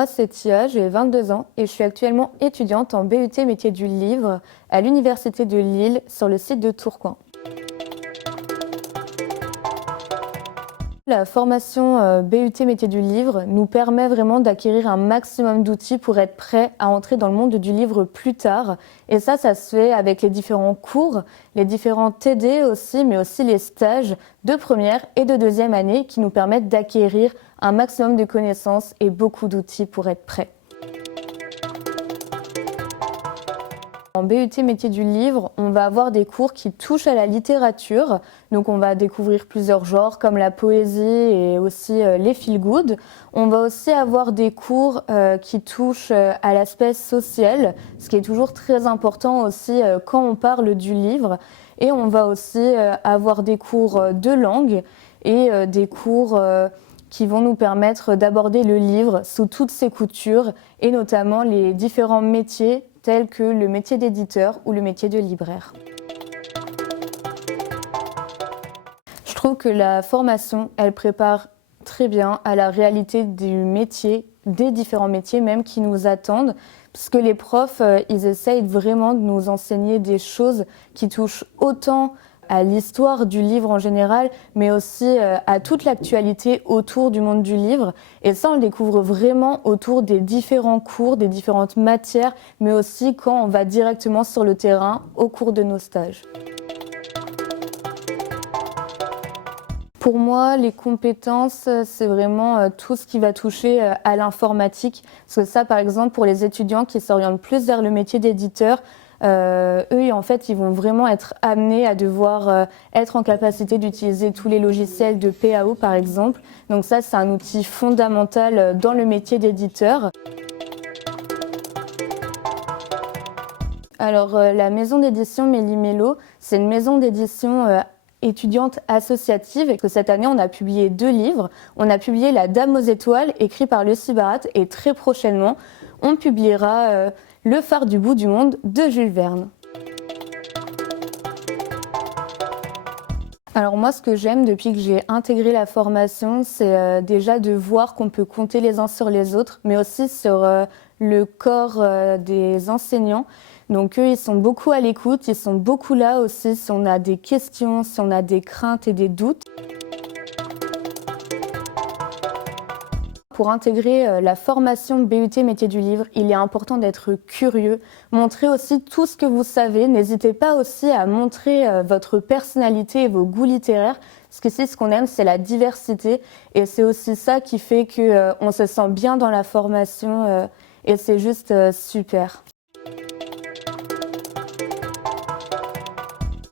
Moi, c'est Tia, j'ai 22 ans et je suis actuellement étudiante en BUT métier du livre à l'Université de Lille sur le site de Tourcoing. La formation BUT métier du livre nous permet vraiment d'acquérir un maximum d'outils pour être prêt à entrer dans le monde du livre plus tard. Et ça se fait avec les différents cours, les différents TD aussi, mais aussi les stages de première et de deuxième année qui nous permettent d'acquérir un maximum de connaissances et beaucoup d'outils pour être prêt. En BUT métier du livre, on va avoir des cours qui touchent à la littérature. Donc on va découvrir plusieurs genres comme la poésie et aussi les feel-good. On va aussi avoir des cours qui touchent à l'aspect social, ce qui est toujours très important aussi quand on parle du livre. Et on va aussi avoir des cours de langue et des cours qui vont nous permettre d'aborder le livre sous toutes ses coutures et notamment les différents métiers tels que le métier d'éditeur ou le métier de libraire. Je trouve que la formation, elle prépare très bien à la réalité du métier, des différents métiers même qui nous attendent, parce que les profs, ils essayent vraiment de nous enseigner des choses qui touchent autant à l'histoire du livre en général, mais aussi à toute l'actualité autour du monde du livre. Et ça, on le découvre vraiment autour des différents cours, des différentes matières, mais aussi quand on va directement sur le terrain au cours de nos stages. Pour moi, les compétences, c'est vraiment tout ce qui va toucher à l'informatique. Parce que ça, par exemple, pour les étudiants qui s'orientent plus vers le métier d'éditeur, eux, en fait, ils vont vraiment être amenés à devoir être en capacité d'utiliser tous les logiciels de PAO, par exemple. Donc ça, c'est un outil fondamental dans le métier d'éditeur. Alors, la maison d'édition Méli-Mélo, c'est une maison d'édition étudiante associative et que cette année, on a publié 2 livres. On a publié La Dame aux étoiles, écrit par Lucie Barat, et très prochainement, on publiera Le phare du bout du monde de Jules Verne. Alors moi, ce que j'aime depuis que j'ai intégré la formation, c'est déjà de voir qu'on peut compter les uns sur les autres, mais aussi sur le corps des enseignants. Donc eux, ils sont beaucoup à l'écoute, ils sont beaucoup là aussi si on a des questions, si on a des craintes et des doutes. Pour intégrer la formation BUT métier du livre, il est important d'être curieux, montrer aussi tout ce que vous savez. N'hésitez pas aussi à montrer votre personnalité et vos goûts littéraires, parce que ici, ce qu'on aime, c'est la diversité. Et c'est aussi ça qui fait qu'on se sent bien dans la formation et c'est juste super.